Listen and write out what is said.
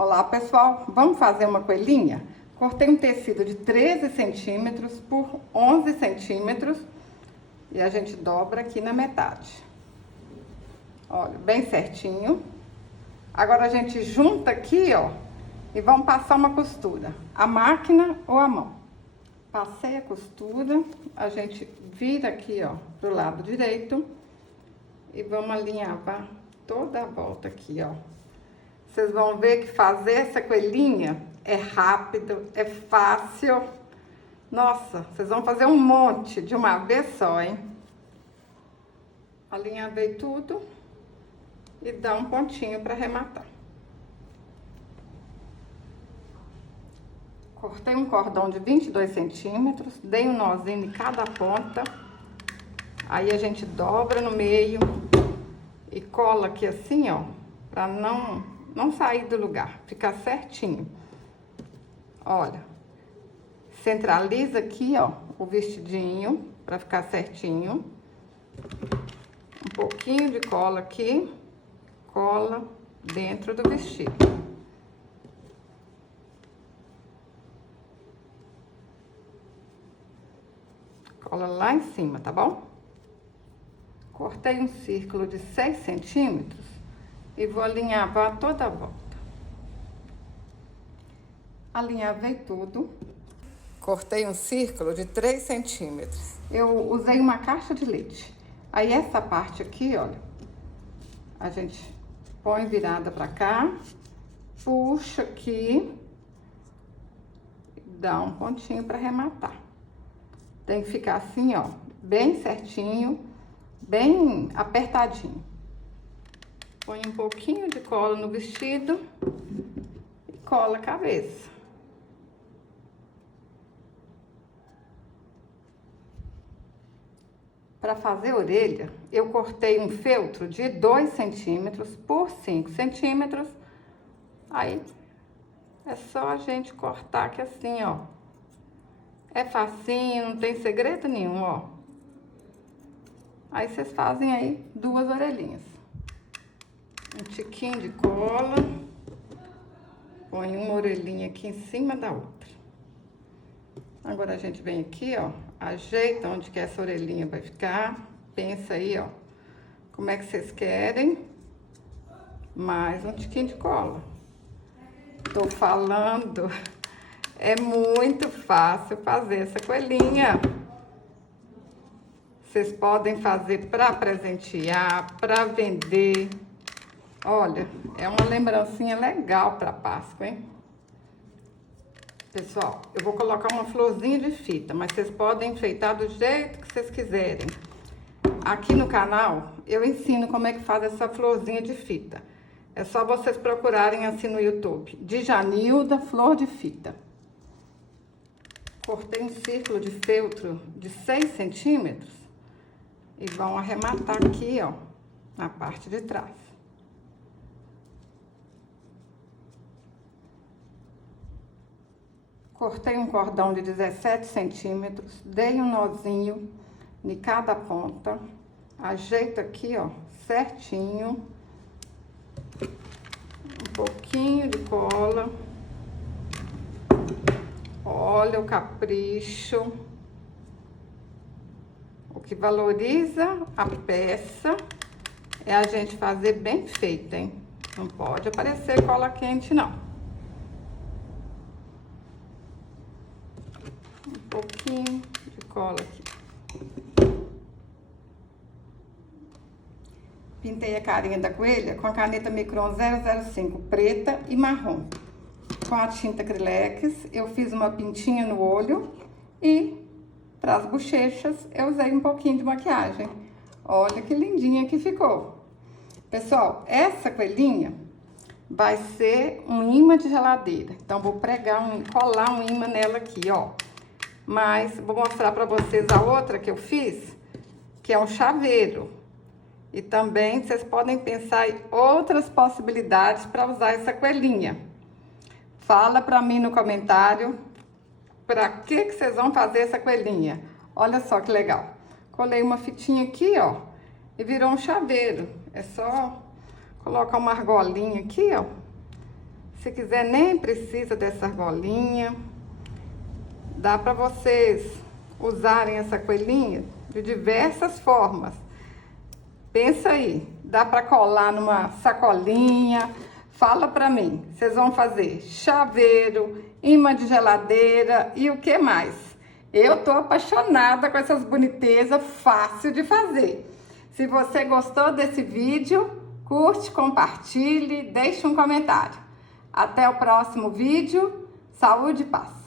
Olá pessoal, vamos fazer uma coelhinha? Cortei um tecido de 13 centímetros por 11 centímetros e a gente dobra aqui na metade. Olha, bem certinho. Agora a gente junta aqui, ó, e vamos passar uma costura, a máquina ou a mão. Passei a costura, a gente vira aqui, ó, pro lado direito e vamos alinhavar toda a volta aqui, ó. Vocês vão ver que fazer essa coelhinha é rápido, é fácil. Nossa, vocês vão fazer um monte de uma vez só, hein? Alinhavei tudo e dá um pontinho para arrematar. Cortei um cordão de 22 centímetros, dei um nozinho em cada ponta. Aí a gente dobra no meio e cola aqui assim, ó, para não sair do lugar, ficar certinho. Olha, centraliza aqui, ó, o vestidinho para ficar certinho. Um pouquinho de cola aqui, cola dentro do vestido. Cola lá em cima, tá bom? Cortei um círculo de 6 centímetros e vou alinhavar toda a volta. Alinhavei tudo. Cortei um círculo de 3 centímetros. Eu usei uma caixa de leite. Aí essa parte aqui, olha, a gente põe virada pra cá, puxa aqui, dá um pontinho pra arrematar. Tem que ficar assim, ó, bem certinho, bem apertadinho. Põe um pouquinho de cola no vestido e cola a cabeça. Para fazer a orelha, eu cortei um feltro de 2 centímetros por 5 centímetros. Aí, é só a gente cortar aqui assim, ó. É facinho, não tem segredo nenhum, ó. Aí, vocês fazem aí 2 orelhinhas. Um tiquinho de cola. Põe uma orelhinha aqui em cima da outra. Agora, a gente vem aqui, ó. Ajeita onde que essa orelhinha vai ficar. Pensa aí, ó. Como é que vocês querem. Mais um tiquinho de cola. Tô falando. É muito fácil fazer essa coelhinha. Vocês podem fazer para presentear, para vender. Olha, é uma lembrancinha legal para Páscoa, hein? Pessoal, eu vou colocar uma florzinha de fita, mas vocês podem enfeitar do jeito que vocês quiserem. Aqui no canal, eu ensino como é que faz essa florzinha de fita. É só vocês procurarem assim no YouTube. Djanilda Flor de Fita. Cortei um círculo de feltro de 6 centímetros e vão arrematar aqui, ó, na parte de trás. Cortei um cordão de 17 centímetros, dei um nozinho em cada ponta, ajeito aqui, ó, certinho, um pouquinho de cola. Olha o capricho. O que valoriza a peça é a gente fazer bem feita, hein? Não pode aparecer cola quente, não. Um pouquinho de cola aqui. Pintei a carinha da coelha com a caneta Micron 005 preta e marrom. Com a tinta Acrylex, eu fiz uma pintinha no olho e para as bochechas eu usei um pouquinho de maquiagem. Olha que lindinha que ficou. Pessoal, essa coelhinha vai ser um imã de geladeira. Então, vou colar um imã nela aqui, ó. Mas vou mostrar para vocês a outra que eu fiz, que é um chaveiro. E também vocês podem pensar em outras possibilidades para usar essa coelhinha. Fala para mim no comentário para que vocês vão fazer essa coelhinha. Olha só que legal. Colei uma fitinha aqui, ó, e virou um chaveiro. É só colocar uma argolinha aqui, ó. Se quiser, nem precisa dessa argolinha. Dá para vocês usarem essa coelhinha de diversas formas. Pensa aí, dá para colar numa sacolinha. Fala para mim, vocês vão fazer chaveiro, imã de geladeira e o que mais? Eu tô apaixonada com essas bonitezas, fácil de fazer. Se você gostou desse vídeo, curte, compartilhe, deixe um comentário. Até o próximo vídeo. Saúde e paz!